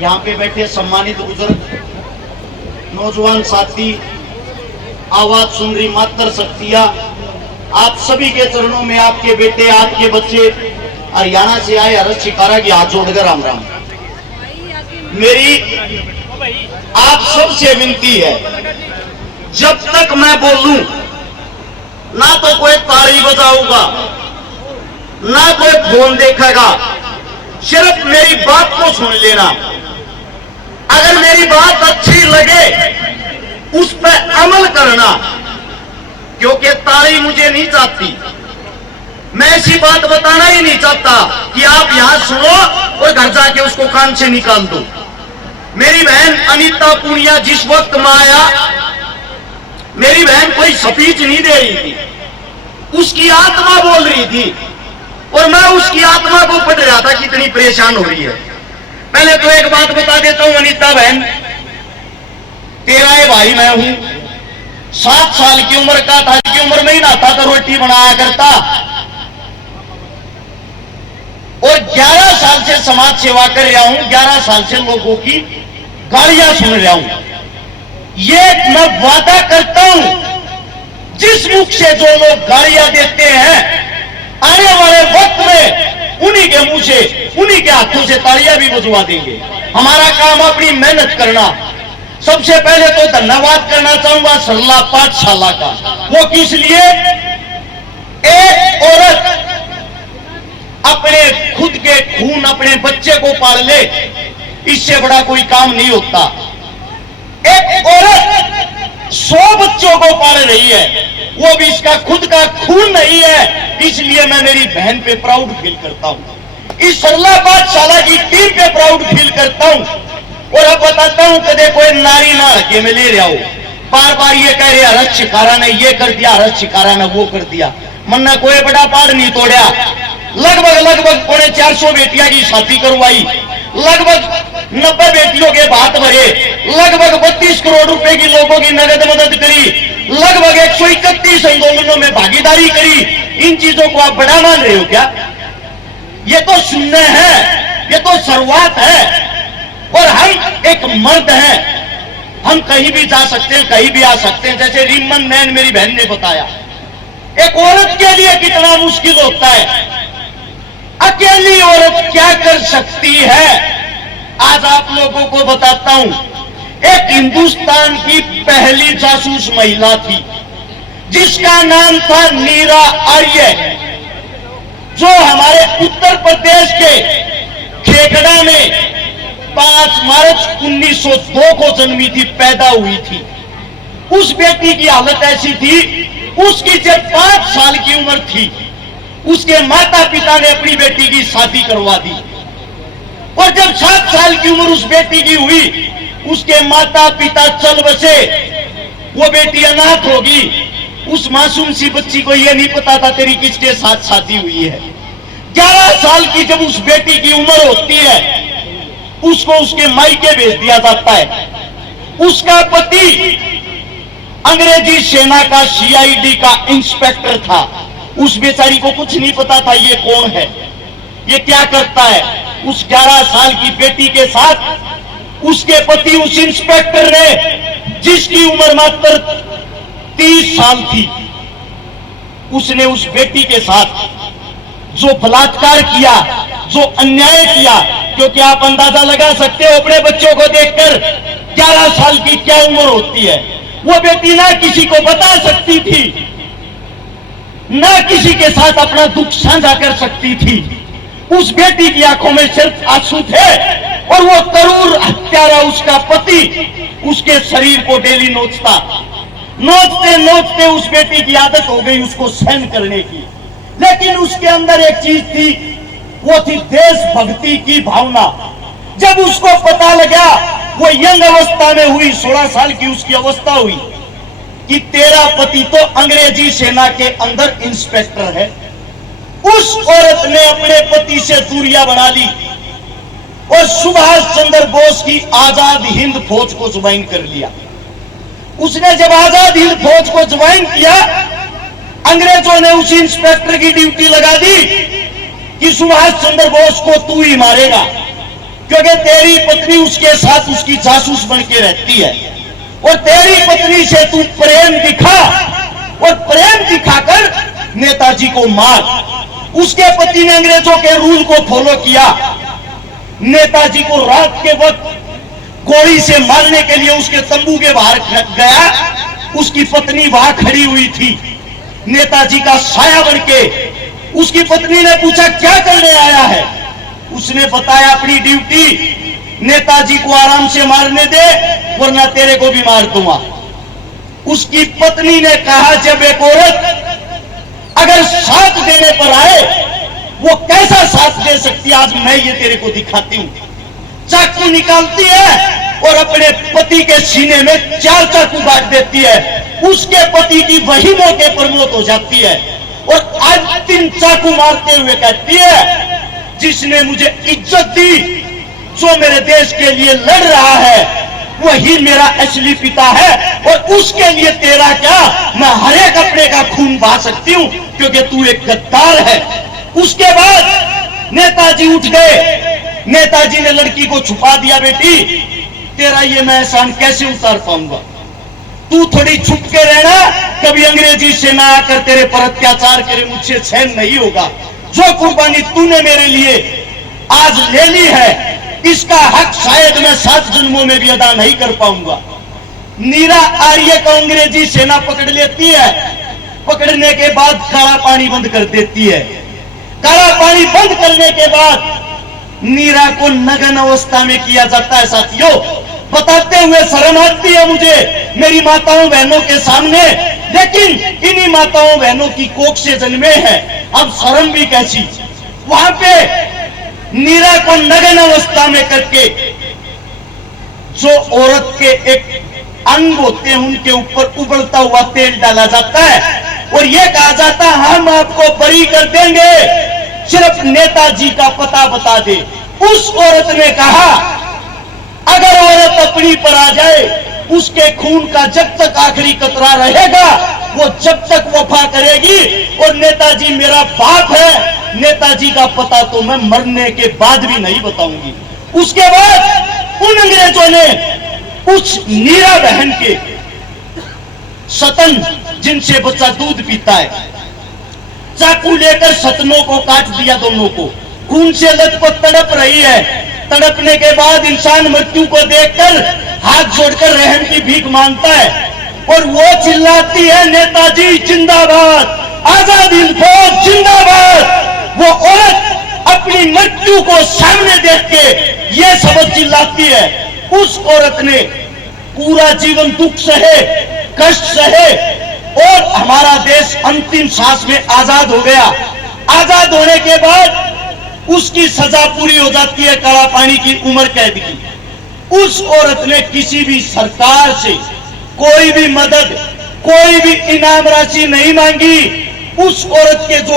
यहाँ पे बैठे सम्मानित बुजुर्ग, नौजवान साथी, आवाज सुन रही मातर शक्तियां, आप सभी के चरणों में आपके बेटे, आपके बच्चे हरियाणा से आए हरस शिकारा की हाथ जोड़कर राम राम। मेरी आप सबसे विनती है, जब तक मैं बोलूं ना तो कोई ताली बजाऊंगा, ना कोई फोन देखेगा, सिर्फ मेरी बात को सुन लेना। अगर मेरी बात अच्छी लगे उस पर अमल करना, क्योंकि ताली मुझे नहीं चाहती। मैं ऐसी बात बताना ही नहीं चाहता कि आप यहां सुनो और घर जाके उसको कान से निकाल दो। मेरी बहन अनीता पुनिया जिस वक्त में आया, मेरी बहन कोई स्पीच नहीं दे रही थी, उसकी आत्मा बोल रही थी और मैं उसकी आत्मा को पढ़ रहा था कितनी परेशान हो रही है। पहले तो एक बात बता देता हूं अनीता बहन, तेरा ये भाई मैं हूं, 7 साल की उम्र का था, की उम्र में ही नहाता तो रोटी बनाया करता, और 11 साल से समाज सेवा कर रहा हूं, 11 साल से लोगों की गालियां सुन रहा हूं। ये मैं वादा करता हूं, जिस मुख से जो लोग गालियां देते हैं, आने वाले वक्त में उन्हीं के मुंह से, उन्हीं के हाथों से तालियां भी बजवा देंगे। हमारा काम अपनी मेहनत करना। सबसे पहले तो धन्यवाद करना चाहूंगा सरला पाठशाला का। वो किस लिए? एक औरत अपने खुद के खून अपने बच्चे को पाल ले, इससे बड़ा कोई काम नहीं होता। एक औरत 100 बच्चों को पाल रही है, वो भी इसका खुद का खून नहीं है, इसलिए मैं मेरी बहन पे प्राउड फील करता हूं, इस सरला पाठशाला की टीम पे प्राउड फील करता हूं। और अब बताता हूं, कदे कोई नारी ना हके में ले रहा हो, बार बार ये कह रहे हरस शिकारा ने ये कर दिया, हरस शिकारा ने वो कर दिया। मन ने कोई बड़ा पहाड़ नहीं तोड़ा। लगभग 450 बेटियां की शादी करवाई, लगभग 90 बेटियों के बात भरे, लगभग 32 करोड़ रुपए की लोगों की नगद मदद करी, लगभग 131 आंदोलनों में भागीदारी करी। इन चीजों को आप बड़ा मान रहे हो क्या? ये तो शून्य है, ये तो शुरुआत है। और हम एक मर्द हैं, हम कहीं भी जा सकते हैं, कहीं भी आ सकते हैं। जैसे रिमन मैन मेरी बहन ने बताया, एक औरत के लिए कितना मुश्किल होता है। अकेली औरत क्या कर सकती है, आज आप लोगों को बताता हूं। एक हिंदुस्तान की पहली जासूस महिला थी, जिसका नाम था नीरा आर्य, जो हमारे उत्तर प्रदेश के खेकड़ा में 5 मार्च 1902 को जन्मी थी, पैदा हुई थी। उस बेटी की हालत ऐसी थी, उसकी जब 5 साल की उम्र थी, उसके माता पिता ने अपनी बेटी की शादी करवा दी। और जब 7 साल की उम्र उस बेटी की हुई, उसके माता पिता चल बसे, वो बेटी अनाथ होगी। उस मासूम सी बच्ची को यह नहीं पता था तेरी किसके साथ शादी हुई है। 11 साल की जब उस बेटी की उम्र होती है, उसको उसके मायके भेज दिया जाता है। उसका पति अंग्रेजी सेना का CID का इंस्पेक्टर था। उस बेचारी को कुछ नहीं पता था ये कौन है, ये क्या करता है। उस 11 साल की बेटी के साथ उसके पति, उस इंस्पेक्टर ने, जिसकी उम्र मात्र 30 साल थी, उसने उस बेटी के साथ जो बलात्कार किया, जो अन्याय किया, क्योंकि आप अंदाजा लगा सकते हो अपने बच्चों को देखकर 11 साल की क्या उम्र होती है। वो बेटी ना किसी को बता सकती थी, ना किसी के साथ अपना दुख साझा कर सकती थी। उस बेटी की आंखों में सिर्फ आंसू थे, और वो करूर हत्यारा उसका पति उसके शरीर को डेली नोचता। नोचते नोचते उस बेटी की आदत हो गई उसको सहन करने की। लेकिन उसके अंदर एक चीज थी, वो थी देशभक्ति की भावना। जब उसको पता लगा, वो यंग अवस्था में हुई, 16 साल की उसकी अवस्था हुई, कि तेरा पति तो अंग्रेजी सेना के अंदर इंस्पेक्टर है, उस औरत ने अपने पति से दूरियां बना ली और सुभाष चंद्र बोस की आजाद हिंद फौज को ज्वाइन कर लिया। उसने जब आजाद हिंद फौज को ज्वाइन किया, अंग्रेजों ने उस इंस्पेक्टर की ड्यूटी लगा दी कि सुभाष चंद्र बोस को तू ही मारेगा। क्योंकि तेरी पत्नी उसके साथ उसकी जासूस बन के रहती है और तेरी पत्नी से तू प्रेम दिखा और प्रेम दिखाकर नेताजी को मार। उसके पति ने अंग्रेजों के रूल को फॉलो किया। नेताजी को रात के वक्त गोली से मारने के लिए उसके तंबू के बाहर गया। उसकी पत्नी वहां खड़ी हुई थी, नेताजी का साया बन के। उसकी पत्नी ने पूछा क्या करने आया है? उसने बताया अपनी ड्यूटी, नेताजी को आराम से मारने दे वरना तेरे को भी मार दूंगा। उसकी पत्नी ने कहा जब एक औरत अगर साथ देने पर आए वो कैसा साथ दे सकती है, आज मैं ये तेरे को दिखाती हूं। चाकू निकालती है और अपने पति के सीने में 4 चाकू काट देती है। उसके पति की वही मौके पर मौत हो जाती है और आज 3 चाकू मारते हुए कहती है जिसने मुझे इज्जत दी, जो मेरे देश के लिए लड़ रहा है, वही मेरा असली पिता है और उसके लिए तेरा क्या, मैं हर एक अपने का खून बहा सकती हूं क्योंकि तू एक गद्दार है। उसके बाद नेताजी उठ गए। नेताजी ने लड़की को छुपा दिया, बेटी तेरा ये मैं एहसान कैसे उतार पाऊंगा, तू थोड़ी छुप के रहना, कभी अंग्रेजी सेना आकर तेरे पर अत्याचार करे मुझसे सहन नहीं होगा। जो कुर्बानी तूने मेरे लिए आज ले ली है इसका हक शायद मैं 7 जन्मों में भी अदा नहीं कर पाऊंगा। नीरा आर्य को अंग्रेजी सेना पकड़ लेती है, पकड़ने के बाद काला पानी बंद कर देती है। काला पानी बंद करने के बाद नीरा को नग्न अवस्था में किया जाता है। साथियों, बताते हुए शर्म आती है मुझे मेरी माताओं बहनों के सामने, लेकिन इन्हीं माताओं बहनों की कोख से जन्मे हैं, अब शर्म भी कैसी। वहां पे नीरा को नग्न अवस्था में करके जो औरत के एक अंग होते हैं उनके ऊपर उबलता हुआ तेल डाला जाता है और यह कहा जाता है हम आपको बरी कर देंगे, सिर्फ नेताजी का पता बता दे। उस औरत ने कहा अगर औरत अपनी पर आ जाए उसके खून का जब तक आखिरी कतरा रहेगा वो जब तक वफा करेगी और नेताजी मेरा बाप है, नेताजी का पता तो मैं मरने के बाद भी नहीं बताऊंगी। उसके बाद उन अंग्रेजों ने उस नीरा बहन के सतन जिनसे बच्चा दूध पीता है, चाकू लेकर सतनों को काट दिया, दोनों को खून से लथपथ तड़प रही है। तड़पने के बाद इंसान मृत्यु को देखकर हाथ जोड़कर रहम की भीख मांगता है और वो चिल्लाती है नेताजी जिंदाबाद, आजाद हिंद फौज जिंदाबाद। वो औरत अपनी मृत्यु को सामने देख के ये शब्द चिल्लाती है। उस औरत ने पूरा जीवन दुख सहे, कष्ट सहे और हमारा देश अंतिम सांस में आजाद हो गया। आजाद होने के बाद उसकी सजा पूरी हो जाती है, काला पानी की उम्र कैद की। उस औरत ने किसी भी सरकार से कोई भी मदद, कोई भी इनाम राशि नहीं मांगी। उस औरत के जो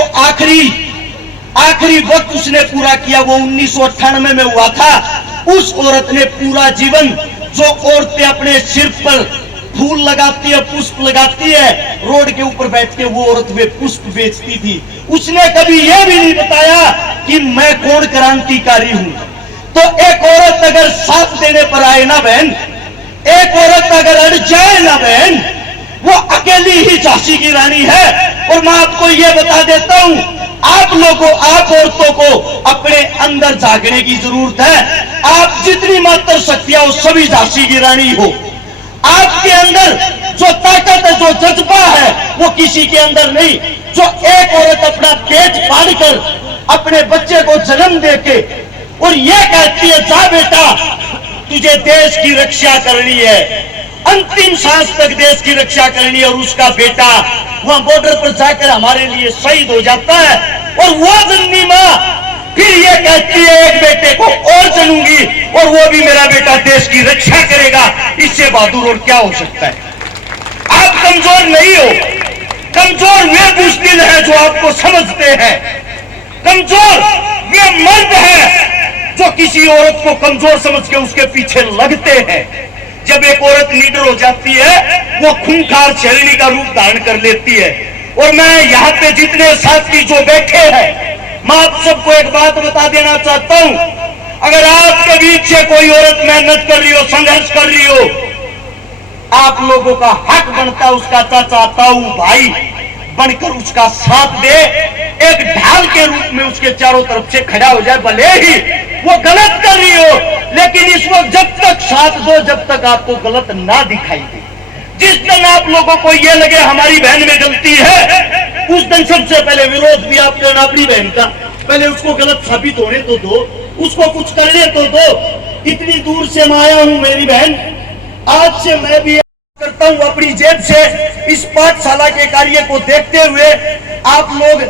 आखिरी वक्त उसने पूरा किया वो 1998 में हुआ था। उस औरत ने पूरा जीवन, जो औरतें अपने सिर पर फूल लगाती है, पुष्प लगाती है, रोड के ऊपर बैठ के वो औरत वे पुष्प बेचती थी, उसने कभी यह भी नहीं बताया कि मैं कौन क्रांतिकारी हूं। तो एक औरत अगर साथ देने पर आए ना बहन, एक औरत अगर अड़ जाए ना बहन, वो अकेली ही झांसी की रानी है। और मैं आपको यह बता देता हूं, आप लोगों, आप औरतों को अपने अंदर जागने की जरूरत है। आप जितनी मात्र शक्तियां हो सभी झांसी की रानी हो। आपके अंदर जो ताकत है, जो जज्बा है, वो किसी के अंदर नहीं। जो एक औरत अपना पेट फाड़कर अपने बच्चे को जन्म देके और ये कहती है जा बेटा तुझे देश की रक्षा करनी है, अंतिम सांस तक देश की रक्षा करनी है, और उसका बेटा वहां बॉर्डर पर जाकर हमारे लिए शहीद हो जाता है और वो जननी मां फिर ये कहती है एक बेटे को और जनूंगी और वो भी मेरा बेटा देश की रक्षा करेगा। इससे बहादुर और क्या हो सकता है। आप कमजोर नहीं हो, कमजोर वे बुज़दिल हैं जो आपको समझते हैं। कमजोर वे मर्द हैं जो किसी औरत को कमजोर समझ के उसके पीछे लगते हैं। जब एक औरत लीडर हो जाती है वो खूंखार शेरनी का रूप धारण कर लेती है। और मैं यहाँ पे जितने साथी जो बैठे हैं, मैं आप सबको एक बात बता देना चाहता हूं, अगर आपके बीच से कोई औरत मेहनत कर रही हो, संघर्ष कर रही हो, आप लोगों का हक बनता है उसका चाचा, ताऊ, भाई बनकर उसका साथ दे, एक ढाल के रूप में उसके चारों तरफ से खड़ा हो जाए। भले ही वो गलत कर रही हो, लेकिन इस वक्त जब तक साथ दो जब तक आपको गलत ना दिखाई दे। जिस दिन आप लोगों को ये लगे हमारी बहन में गलती है, उस दिन सबसे पहले विरोध भी आप करना अपनी बहन का। पहले उसको गलत साबित होने तो दो, उसको कुछ करने तो दो। इतनी दूर से मैं आया हूं मेरी बहन, आज से मैं भी करता हूं अपनी जेब से इस पाठशाला के कार्य को देखते हुए आप लोग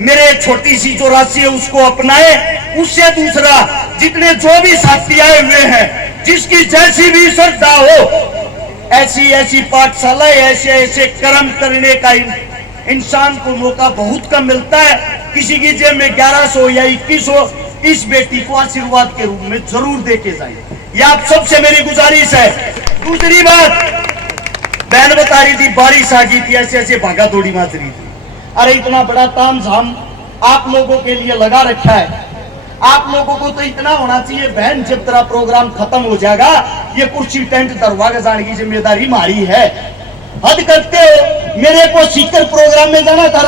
मेरे छोटी सी जो राशि है उसको अपनाए। उससे दूसरा, जितने जो भी साथी आए हुए हैं, जिसकी जैसी भी श्रद्धा हो, ऐसी ऐसी पाठशाला, ऐसे ऐसे कर्म करने का इंसान को मौका बहुत कम मिलता है। किसी की जेब में 1100 या 2100 इस बेटी को आशीर्वाद के रूप में जरूर देके जाए, ये आप सबसे मेरी गुजारिश है। दूसरी बात, बहन बता रही थी बारिश आ गई थी, ऐसे ऐसे भागा दौड़ी माच रही थी। अरे इतना बड़ा तामझाम आप लोगों के लिए लगा रखा है, आप लोगों को तो इतना होना चाहिए, बहन जब तेरा प्रोग्राम खत्म हो जाएगा ये कुर्सी टेंट दरवाजा जाने की जिम्मेदारी हमारी है। हद करते हो, मेरे को सीकर प्रोग्राम में जाना था।